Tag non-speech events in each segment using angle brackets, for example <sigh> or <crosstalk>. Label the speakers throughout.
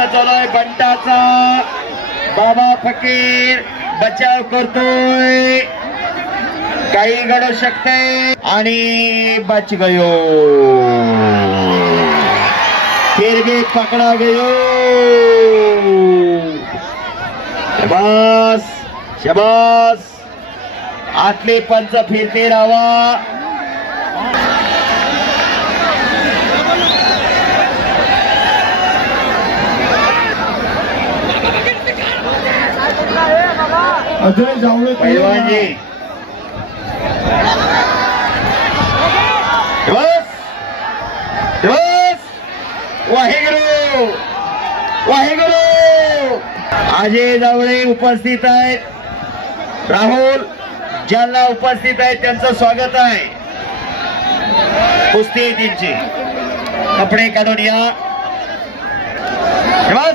Speaker 1: प्रयत्न चालू आहे बंटाचा बाबा फकीर बचाव करतोय. काही घडू शकते आणि बच गयो. फिरगे पकड़ा गयो. शबास शबास. आतले पंच फिरते रावा.
Speaker 2: अजय जावळे
Speaker 1: वाहेगुरु. वाहेगुरु. अजय जावळे उपस्थित आहेत. राहुल ज्यांना उपस्थित आहेत त्यांचं स्वागत आहे. कुस्ती त्यांची. कपडे काढून या. दिवस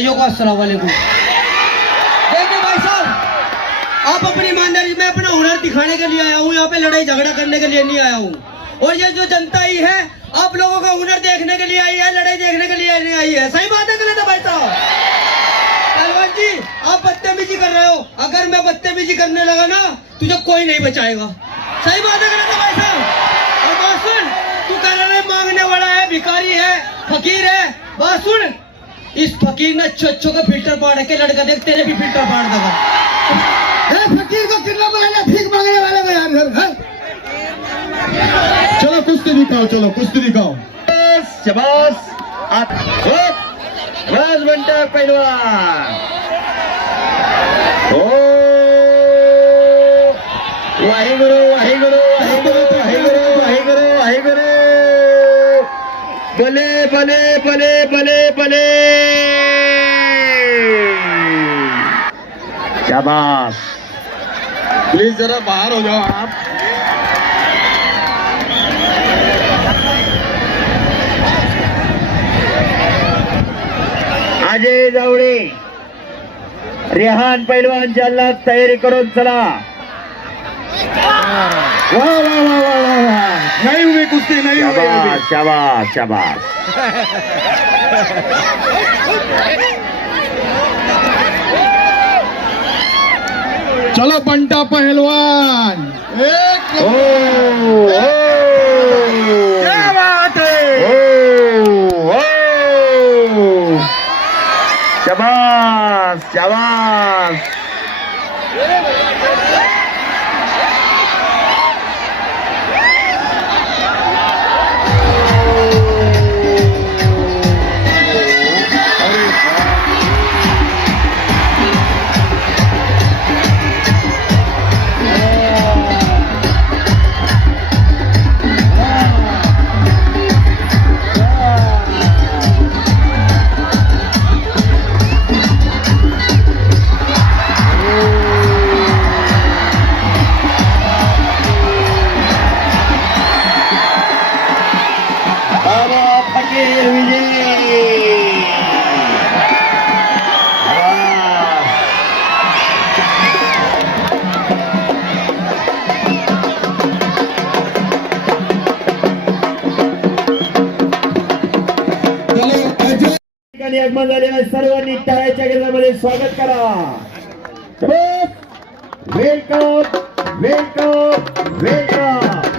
Speaker 3: भाइयों को। वालेकुम देखिए भाई साहब, आप अपनी ईमानदारी में अपना हुनर दिखाने के लिए आया हूँ, यहाँ पे लड़ाई झगड़ा करने के लिए नहीं आया हूँ। और ये जो जनता आई है, आप लोगों का हुनर देखने के लिए आई है, लड़ाई देखने के लिए नहीं आई है। सही बात है गलत है भाई साहब? जी, आप बदतमीजी कर रहे हो। अगर मैं बदतमीजी करने लगा ना, तुझे कोई नहीं बचाएगा। सही बात है गलत है भाई साहब? और बात सुन, तू कह रहा है, मांगने वाला है, भिखारी है, फकीर है। बात सुन इस फकीर ने अच्छो अच्छो का फ़िल्टर पाड़ के लड़का देख तेरे भी फ़िल्टर पाड़ देगा।
Speaker 2: फकीर को कितना भीख मांगने वाले को यार घर? चलो कुश्ती दिखाओ चलो कुश्ती दिखाओ।
Speaker 1: शबास आत हो राज बनता पैलवान हो वाहेगुरु वाहेगुरु वाहेगुरु वाहेगुरु वाहेगुरु वाहेगुरु। भले भले भले शाबाश
Speaker 2: प्लीज जरा बाहर हो जाओ आप.
Speaker 1: अजय जावळे रेहान पैलवान जालना तयारी करून चला. वा वा वा वा वा वा.
Speaker 2: नहीं हुई कुश्ती नहीं।
Speaker 1: शाबाश शाबाश शाबाश <laughs>
Speaker 2: चला पंटा पहलवान. एक हो,
Speaker 1: हो.
Speaker 2: हो, शबास
Speaker 1: शबास. आगमन झालेल्या सर्वांनी टाळ्याच्या गजरामध्ये स्वागत करा. वेलकम वेलकम वेलकम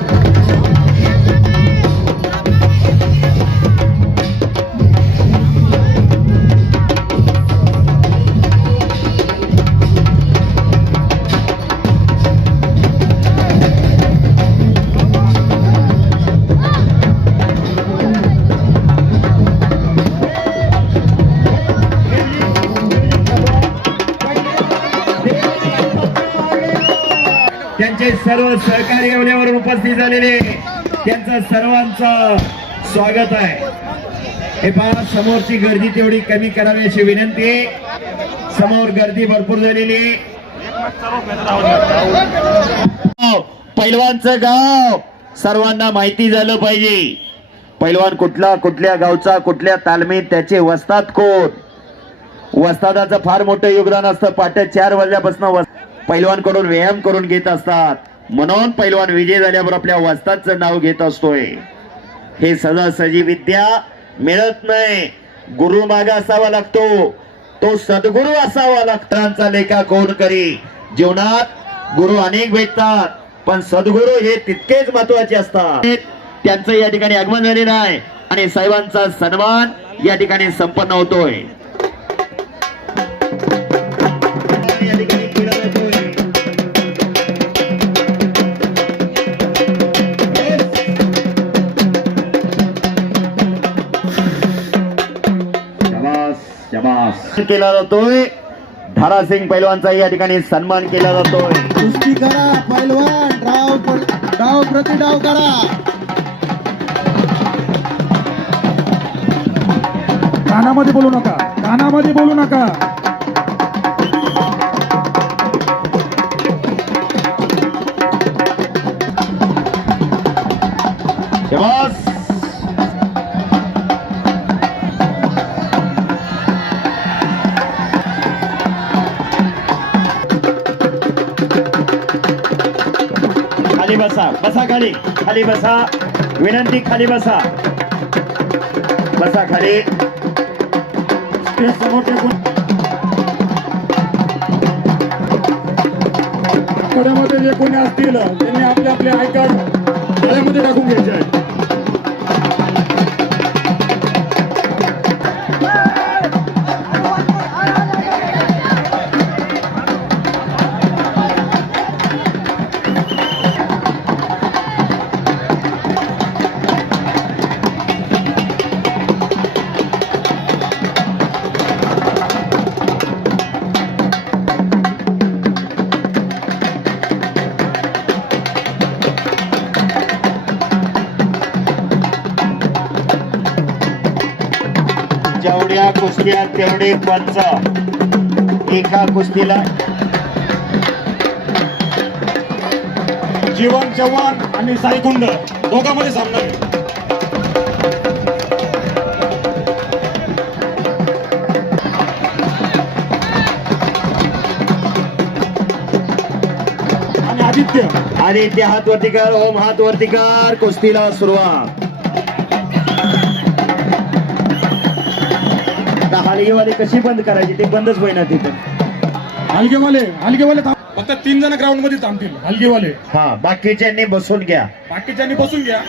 Speaker 1: सर्व सहकारी एवढ्यावर उपस्थित झालेले त्यांचं सर्वांचं स्वागत आहे. हे पहा समोरची गर्दी तेवढी कमी करावी अशी विनंती आहे. समोर गर्दी भरपूर झालेली आहे. पैलवानचं गाव सर्वांना माहिती झालं पाहिजे. पैलवान कुठला कुठल्या गावचा कुठल्या तालमीत त्याचे वस्ताद कोण? वस्तादाचं फार मोठं योगदान असतं. पाट्या चार वाजल्यापासून पैलवानकडून व्यायाम करून घेत असतात. म्हणून पैलवान विजय झाल्यावर आपल्या वास्ताचं नाव घेत असतोय. हे सहजासहजी विद्या मिळत नाही. गुरु माग असावा लागतो. तो सद्गुरू असावा लागतांचा लेखा कोण करी? जीवनात गुरु अनेक भेटतात पण सद्गुरू हे तितकेच महत्त्वाचे असतात. त्यांचं या ठिकाणी आगमन झालेलं आहे आणि साहेबांचा सन्मान या ठिकाणी संपन्न होतोय. केला जातोय. धारासिंग पैलवानचा या ठिकाणी सन्मान केला जातोय.
Speaker 2: कुस्ती करा पैलवान डाव डाव प्रति डाव करा.
Speaker 4: कानामध्ये बोलू नका कानामध्ये बोलू नका.
Speaker 1: बसा बसा खाली खाली बसा. विनंती खाली बसा. बसा खाली.
Speaker 4: समोर टेकून आठवड्यामध्ये जे कोणी असतील त्यांनी आपले आपले आय कार्ड टाकून घ्यायचे आहे
Speaker 1: कुस्त्या तेवढे पंच एका कुस्तीला.
Speaker 4: जीवन चव्हाण आणि साईकुंड दोघांमध्ये सामना आहे. आणि आदित्य.
Speaker 1: आणि ते हात वरती कर ओम हात वरती कर कुस्तीला सुरुवात. हलगीवाली कशी बंद करायची ते बंदच होईना तिथं.
Speaker 4: हलगेवाले हलगेवाले फक्त तीन जण ग्राउंडमध्ये थांबतील. हलगेवाले.
Speaker 1: हा बाकीच्यांनी बसून घ्या.
Speaker 4: बाकीच्यांनी बसून घ्या.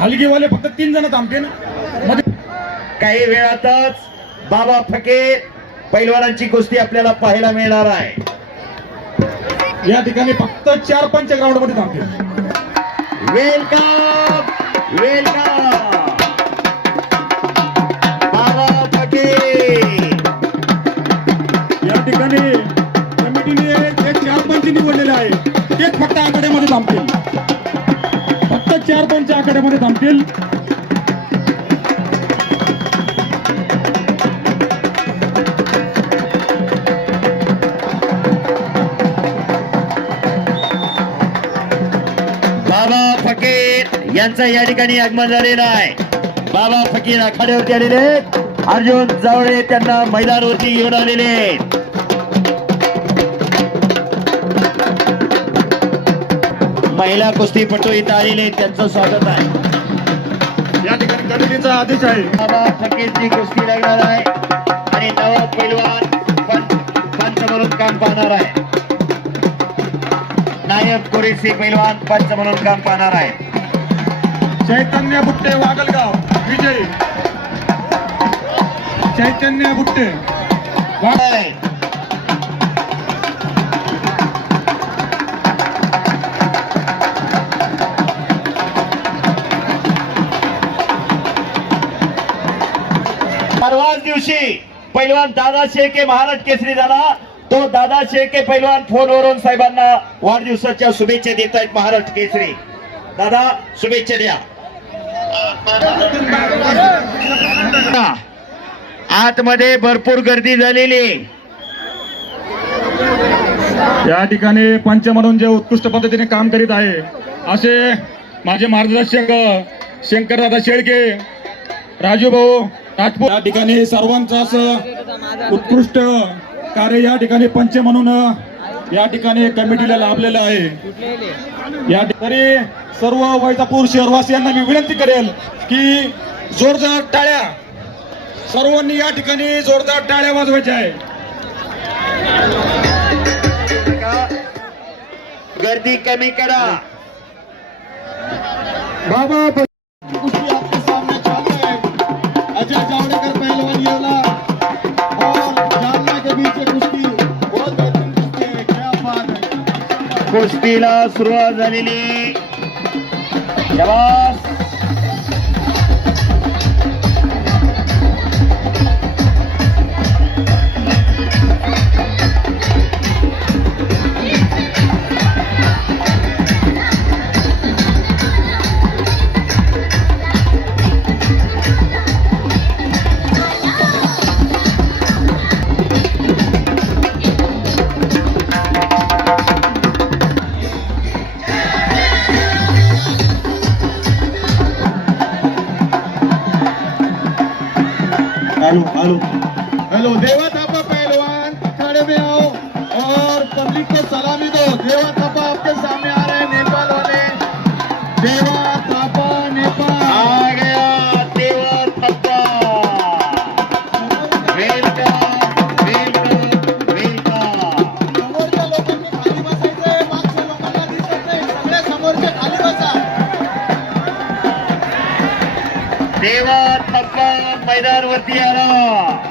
Speaker 4: हलगेवाले फक्त तीन जण थांबतील.
Speaker 1: काही वेळातच बाबा फकीर पैलवानांची कुस्ती आपल्याला पाहायला मिळणार आहे.
Speaker 4: या ठिकाणी फक्त चार पंच ग्राउंडमध्ये थांबतील.
Speaker 1: Welcome welcome.
Speaker 4: पंच थांबतील
Speaker 1: बाबा फकीर यांचं या ठिकाणी आगमन झालेलं आहे बाबा फकीर आखाड्यावरती आलेले आहेत. अर्जुन जावळे त्यांना मैदानावरती येऊन आलेले आहेत. महिला कुस्तीपटू इथं आलेले. त्यांचं स्वागत आहे.
Speaker 4: या ठिकाणी कमिटीचा आदेश आहे.
Speaker 1: बाबा फकीरची कुस्ती लागणार आहे. आणि नवा पैलवान पंच म्हणून काम पाहणार आहे. नायक कुरेशी पैलवान पंच म्हणून काम पाहणार आहे.
Speaker 4: चैतन्य बुट्टे वागलगाव विजय. चैतन्य बुट्टे. वाग-
Speaker 1: परवाच दिवशी पैलवान दादा शेळके महाराज केसरी झाला तो दादा शेळके पैलवान फोनवरून साहेबांना वाढदिवसाच्या शुभेच्छा देत आहेत महाराज केसरी. दादा शुभेच्छा द्या. आतमध्ये भरपूर गर्दी झालेली
Speaker 4: या ठिकाणी पंच म्हणून जे उत्कृष्ट पद्धतीने काम करीत आहे असे माझे मार्गदर्शक शंकरदादा शेळके राजू भाऊ या ठिकाणी सर्वांचं असं उत्कृष्ट कार्य या ठिकाणी पंच म्हणून या ठिकाणी कमिटीला लाभलेलं आहे. या ठि- तरी सर्व वैजापूर शहरवासियांना मी विनंती करेल की जोरदार टाळ्या. सर्वांनी या ठिकाणी जोरदार टाळ्या वाजवायच्या आहे
Speaker 1: गर्दी कमी करा.
Speaker 2: बाबा
Speaker 1: कुस्तीला सुरुवात झालेली. शाबास.
Speaker 2: हेलो देवा थापा पहलवान खड़े में आओ. और पब्लिक को सलामी दो. देवा थापा आपके सामने आ रहे हैं नेपाल वाले देवा थापा नेपाल.
Speaker 1: आ गया देवा
Speaker 2: बसा.
Speaker 1: देवा थप्पा मैदानवरती आला.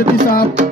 Speaker 2: अजय जावड़ेकर